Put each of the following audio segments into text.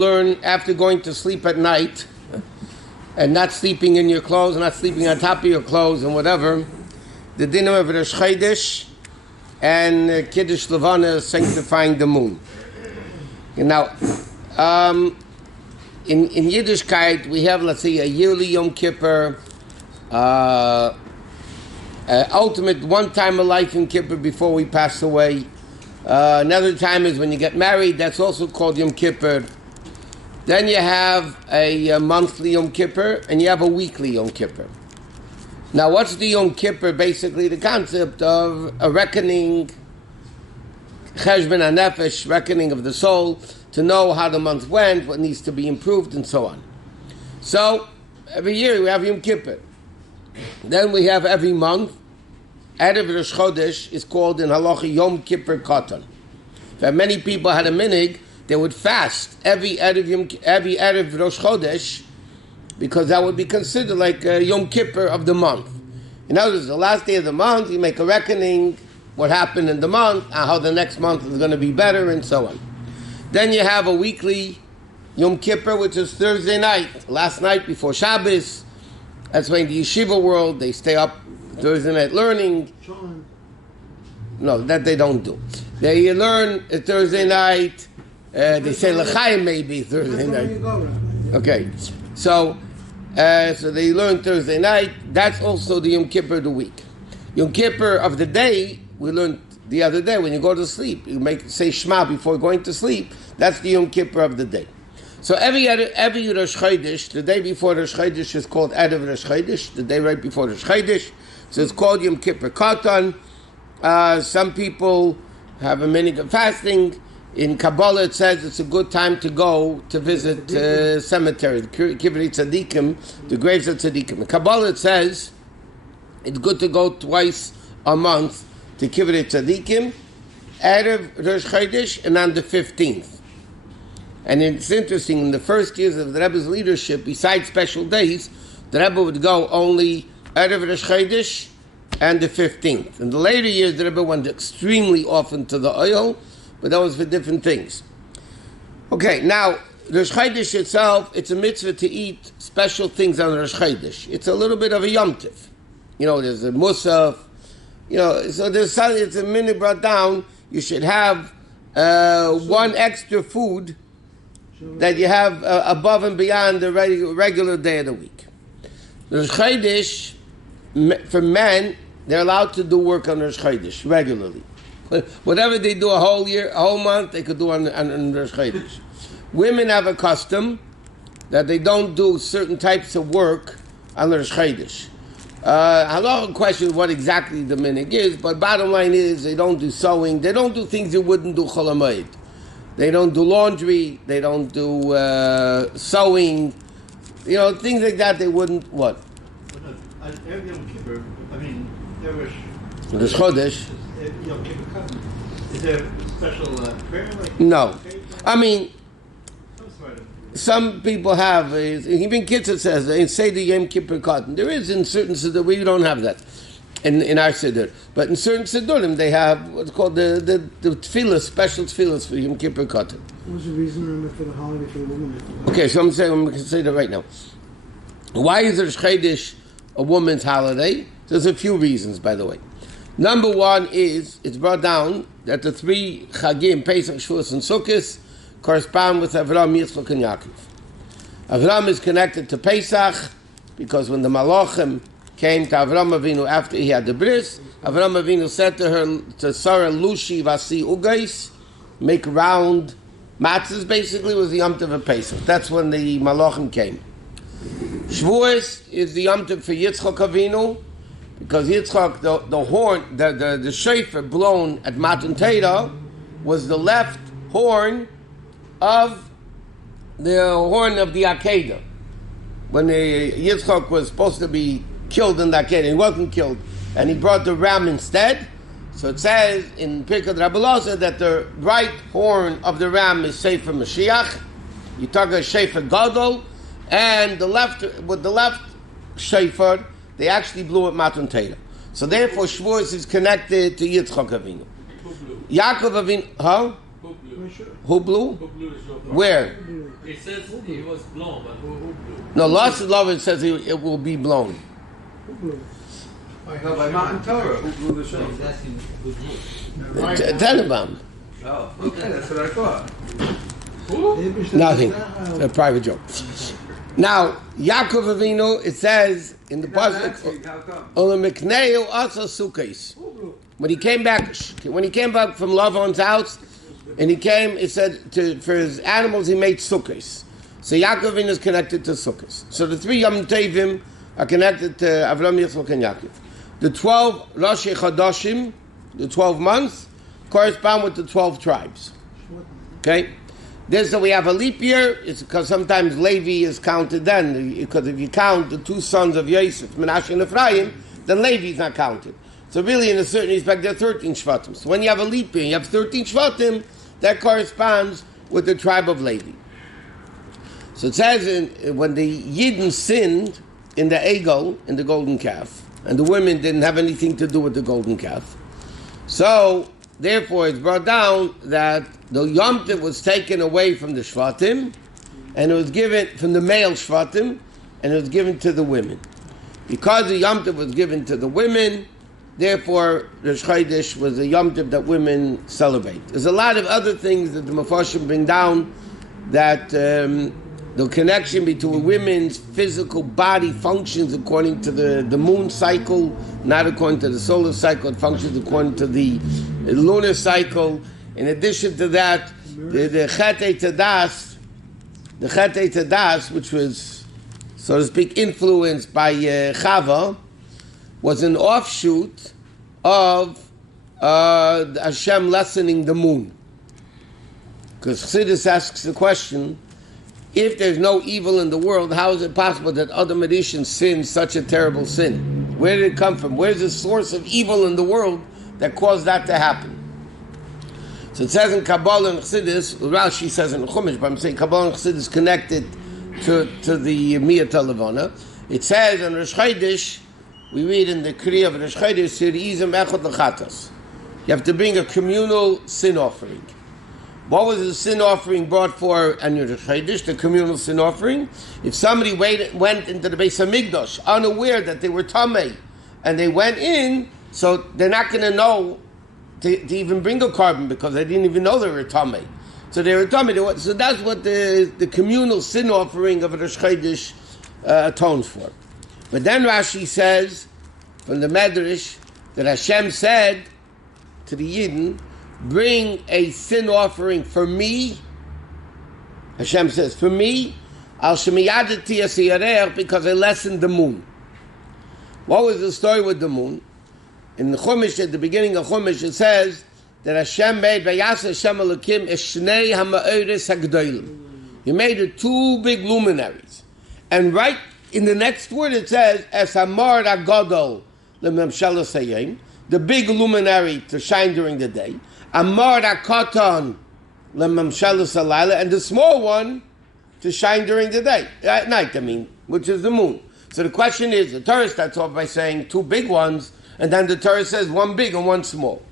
learn after going to sleep at night and not sleeping in your clothes, not sleeping on top of your clothes and whatever, the dinner of Rosh Chodesh and Kiddush Levanah, sanctifying the moon. Now, in Yiddishkeit, we have, let's say, a yearly Yom Kippur, ultimate one time of life Yom Kippur before we pass away. Another time is when you get married, that's also called Yom Kippur. Then you have a monthly Yom Kippur, and you have a weekly Yom Kippur. Now, what's the Yom Kippur? Basically, the concept of a reckoning, cheshbon hanefesh, reckoning of the soul, to know how the month went, what needs to be improved, and so on. So, every year we have Yom Kippur. Then we have every month, Erev Rosh Chodesh is called in halacha Yom Kippur Katan. If many people had a minig, they would fast every Erev Rosh Chodesh, because that would be considered like Yom Kippur of the month. In other words, the last day of the month, you make a reckoning, what happened in the month, how the next month is going to be better, and so on. Then you have a weekly Yom Kippur, which is Thursday night, last night before Shabbos. That's why in the yeshiva world, they stay up Thursday night learning. No, that they don't do. They learn Thursday night. They say l'chaim maybe Thursday night. Okay, so they learn Thursday night. That's also the Yom Kippur of the week. Yom Kippur of the day, we learned the other day, when you go to sleep, you say Shema before going to sleep. That's the Yom Kippur of the day. So every Rosh Chodesh, the day before Rosh Chodesh is called Erev Rosh Chodesh, the day right before Rosh Chodesh. So it's called Yom Kippur Katan. Some people have a minhag of fasting. In Kabbalah it says it's a good time to go to visit cemetery, the Kivrei Tzadikim, the graves of Tzadikim. In Kabbalah it says it's good to go twice a month to Kivrei Tzadikim, Erev Rosh Chodesh, and on the 15th. And it's interesting, in the first years of the Rebbe's leadership, besides special days, the Rebbe would go only Erev Rosh Chodesh and the 15th. In the later years, the Rebbe went extremely often to the oil, but that was for different things. Okay, now, Rosh Chodesh itself, it's a mitzvah to eat special things on Rosh Chodesh. It's a little bit of a Yom Tiv. You know, there's a Musaf, so there's something, it's a minute brought down, you should have one extra food that you have above and beyond the regular day of the week. Rosh Chodesh, for men, they're allowed to do work on Rosh Chodesh regularly. Whatever they do a whole year, a whole month, they could do on Rosh Chodesh. Women have a custom that they don't do certain types of work on Rosh Chodesh. Halacha question what exactly the minhag is, but bottom line is they don't do sewing, they don't do things you wouldn't do Chol HaMoed. They don't do laundry, they don't do sewing, things like that they wouldn't, what? Every Yom Kippur, every Rosh Chodesh. Yom Kippur, is there a special prayer? No. Some people have, even Kitzur says, say the Yom Kippur cotton. There is in certain Siddur, we don't have that in our Siddur. But in certain Siddurim, they have what's called the tefillah, special tefillahs for Yom Kippur cotton. What was the reason for the holiday for the women? Okay, so I'm going to say that right now. Why is Rosh Chodesh a woman's holiday? There's a few reasons, by the way. Number one is, it's brought down that the three Chagim, Pesach, Shavuos, and Sukkot, correspond with Avram, Yitzchak, and Yaakov. Avram is connected to Pesach because when the Malachim came to Avram Avinu after he had the bris, Avram Avinu said to her, to Sarah, Lushi Vasi Ugais, make round matzahs, basically was the Yom Tov of Pesach. That's when the Malachim came. Shavuos is the Yom Tov for Yitzchak Avinu, because Yitzchak, the horn, the shofar blown at Matan Torah was the left horn of the Akedah. When Yitzchak was supposed to be killed in the Akedah, he wasn't killed, and he brought the ram instead. So it says in Pirkei Rabbi Elazar that the right horn of the ram is Sefer Mashiach. You talk about Shofar Gadol, and with the left shofar, they actually blew at Matan Torah. So therefore, Shavuos is connected to Yitzchak Avinu. Yaakov Avinu, huh? Who blew? Who blew the shofar? Where? It says he was blown, but who blew? No, Lost Love it says it will be blown. Who blew it? No, by Mount Torah, who blew the So he's shofar? asking who blew. Tenenbaum. Oh, okay, that's what I thought. Nothing. A private joke. Now, Yaakov Avinu, it says in the pasuk, How come? "Olamikneu asa sukkos." When he came back from Lavan's house, and he came, it said for his animals he made sukkos. So Yaakov Avinu is connected to sukkos. So the three Yom Tevim are connected to Avram, Yitzchak, and Yaakov. The 12 Rosh Chodesh, the 12 months, correspond with the 12 tribes. Okay? So we have a leap year. It's because sometimes Levi is counted then. Because if you count the two sons of Yosef, Menashe and Ephraim, then Levi is not counted. So really, in a certain respect, there are 13 Shvatim. So when you have a leap year, you have 13 Shvatim, that corresponds with the tribe of Levi. So it says when the Yidden sinned in the Egel, in the golden calf, and the women didn't have anything to do with the golden calf. So, therefore, it's brought down that the Yom Tov was taken away from the Shvatim, and it was given from the male Shvatim, and it was given to the women. Because the Yom Tov was given to the women, therefore, Rosh Chodesh was a Yom Tov that women celebrate. There's a lot of other things that the Mefarshim bring down that the connection between women's physical body functions according to the moon cycle, not according to the solar cycle. It functions according to the lunar cycle. In addition to that, the Chetei Tadas, which was, so to speak, influenced by Chava, was an offshoot of Hashem lessening the moon. Because Chassidus asks the question, if there's no evil in the world, how is it possible that Adam Rishon sinned such a terrible sin? Where did it come from? Where's the source of evil in the world that caused that to happen? So it says in Kabbalah and Chassidus, Rashi says in Chumash, but I'm saying Kabbalah and Chassidus connected to the Kiddush Levanah. It says in Rosh Chodesh, we read in the Kriya of Rosh Chodesh, you have to bring a communal sin offering. What was the sin offering brought for on Rosh Chodesh, the communal sin offering? If somebody went into the Beis HaMikdash unaware that they were Tamei, and they went in, so they're not going to know to even bring a carbon because they didn't even know they were Tamei. So they were Tamei. So that's what the communal sin offering of Rosh Chodesh atones for. But then Rashi says, from the Medrash, that Hashem said to the Yidden, bring a sin offering for me. Hashem says, for me, al shemiyadati asiyarech, because I lessened the moon. What was the story with the moon? In the Chumash, at the beginning of Chumash, it says that Hashem made vayas Hashem Elokim eshnei ha'ma'oris hagdolim. He made the two big luminaries, and right in the next word it says es hamar agadol lememshala sayim, the big luminary to shine during the day. Amar HaKatan Lemamshalu Salayla, and the small one to shine during the day, at night, which is the moon. So the question is, the Torah starts off by saying two big ones, and then the Torah says one big and one small.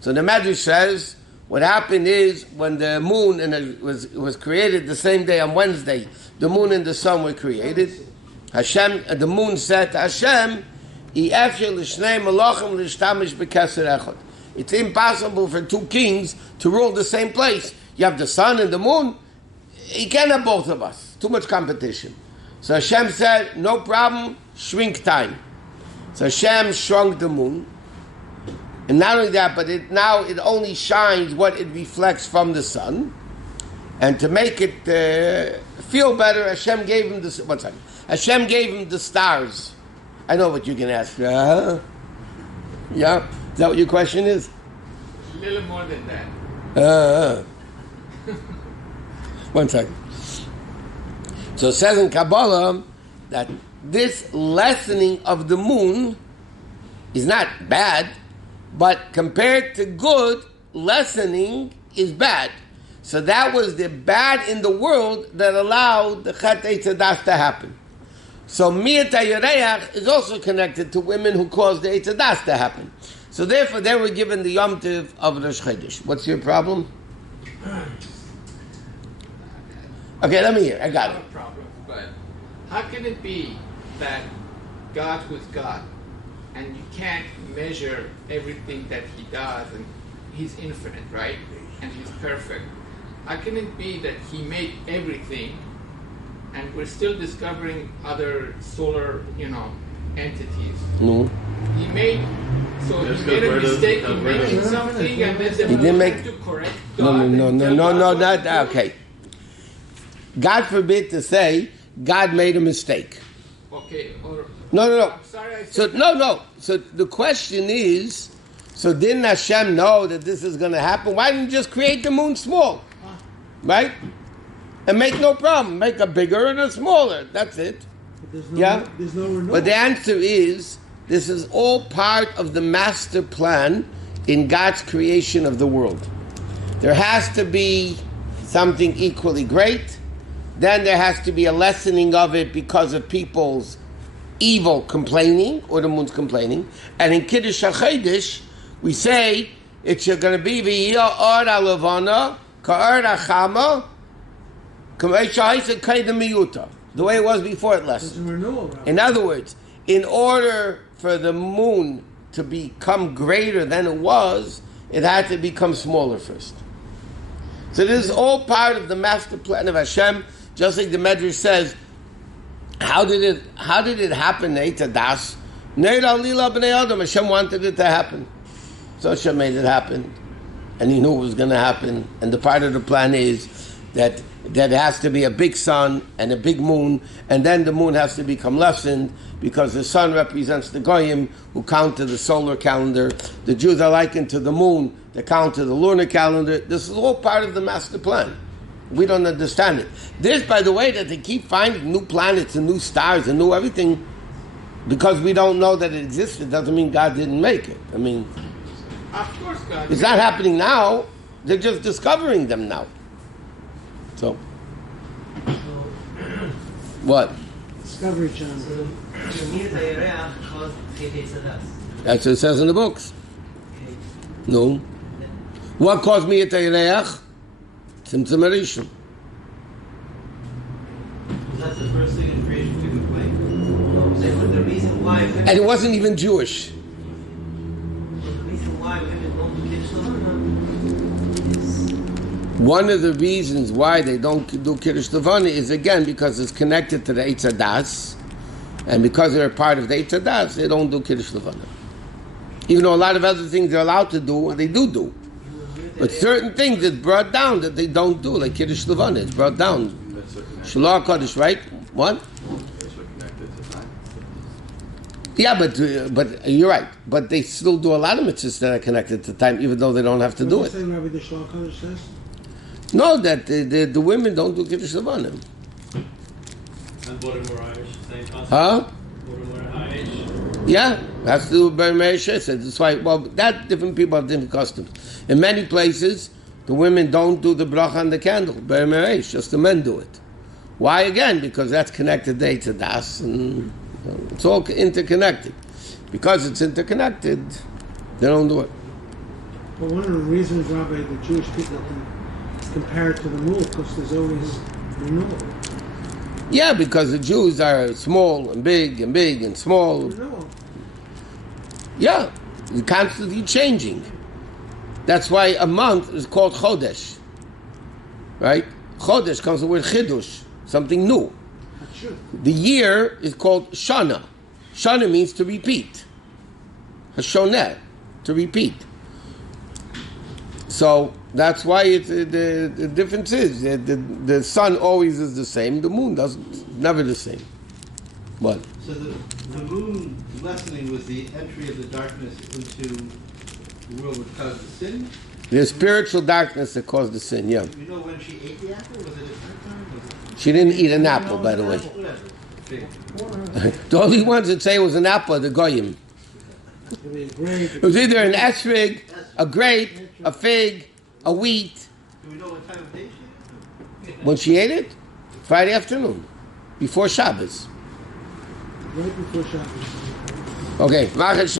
So the Medrash says, what happened is, when the moon and it was created the same day on Wednesday, the moon and the sun were created. Hashem, the moon said to Hashem, it's impossible for two kings to rule the same place. You have the sun and the moon. You can't have both of us. Too much competition. So Hashem said, no problem, shrink time. So Hashem shrunk the moon. And not only that, but now it only shines what it reflects from the sun. And to make it feel better, Hashem gave him Hashem gave him the stars. I know what you can ask. Yeah? Is that what your question is? A little more than that. One second. So it says in Kabbalah that this lessening of the moon is not bad, but compared to good, lessening is bad. So that was the bad in the world that allowed the Chetei Tadas to happen. So Miyat HaYereach is also connected to women who caused the Tadas to happen. So therefore, they were given the Yom Tov of Rosh Chodesh. What's your problem? Okay, let me hear. I got Not it. a problem, but how can it be that God who's God, and you can't measure everything that He does, and He's infinite, right? And He's perfect. How can it be that He made everything, and we're still discovering other solar, entities? No. He made That's he made a good, mistake brother. in making something, and then the He didn't make- to correct No, God. no, and no, tell God not what to that. do? Okay. God forbid to say God made a mistake. Okay. Or, No. I'm sorry. I said So no. So the question is, so didn't Hashem know that this is going to happen? Why didn't you just create the moon small, right? And make no problem, make a bigger and a smaller. That's it. But there's no, Yeah. there's no renewal. But the answer is, this is all part of the master plan in God's creation of the world. There has to be something equally great. Then there has to be a lessening of it because of people's evil complaining, or the moon's complaining. And in Kiddush Levanah, we say it's going to be V'yia Or Levanah Ka'or Chama the way it was before it lessened. There's a renewal. Rabbi. In other words, in order for the moon to become greater than it was, it had to become smaller first. So this is all part of the master plan of Hashem. Just like the Medrash says, how did it happen? Neitadas, Neira Lila B'nei Adam. Hashem wanted it to happen, so Hashem made it happen, and He knew it was going to happen. And the part of the plan is that it has to be a big sun and a big moon, and then the moon has to become lessened because the sun represents the Goyim who count to the solar calendar. The Jews are likened to the moon that count to the lunar calendar. This is all part of the master plan. We don't understand it. This, by the way, that they keep finding new planets and new stars and new everything, because we don't know that it existed, doesn't mean God didn't make it. I mean, of course, God. it's not happening now. They're just discovering them now. So, what? Discovery Channel. That's what it says in the books. No. What caused me at Eireach? Tzimtzum Arishon. That's the first thing in creation we would play. So the reason why. And it wasn't even Jewish. The reason why women don't do Kiddush Levanah is. One of the reasons why they don't do Kiddush Levanah is, again, because it's connected to the Eitz Hadas, and because they're a part of the Eitz Hadas, they don't do Kiddush Levanah. Even though a lot of other things they're allowed to do, they do. But certain things it's brought down that they don't do, like Kiddush Levanah, it's brought down. Shalom Kodesh, right? What? Yeah, but you're right. But they still do a lot of mitzvahs that are connected to time, even though they don't have to do What it. do you say, Rabbi, the Shalom Kodesh says? No, that the women don't do Kiddush Levanah. And Baltimore Irish, same concept. Huh? Baltimore Irish. Yeah, has to do with Ber Meisha. That's why, that different people have different customs. In many places, the women don't do the bracha on the candle, Ber Meisha, just the men do it. Why again? Because that's connected day to das, and it's all interconnected. Because it's interconnected, they don't do it. But one of the reasons, Rabbi, the Jewish people can compare it to the moon, because there's always renewal. Yeah, because the Jews are small and big and small. Renewal. Yeah, you're constantly changing. That's why a month is called Chodesh. Right? Chodesh comes from the word Chiddush, something new. That's true. The year is called Shana. Shana means to repeat. Hashoneh, to repeat. So that's why the difference is the sun always is the same. The moon never the same. What? So the moon lessening was the entry of the darkness into the world which caused the sin? The spiritual darkness that caused the sin. Yeah. You know when she ate the apple? Was it at nighttime? Was it? She didn't eat an apple, by the way. Whatever. Fig. The only ones that say it was an apple are the goyim. It could be a grape. It was either an esrig, a grape, a fig, a wheat. Do we know what time of day she ate it? When she ate it, Friday afternoon, before Shabbos. Right before Shabbos. Okay.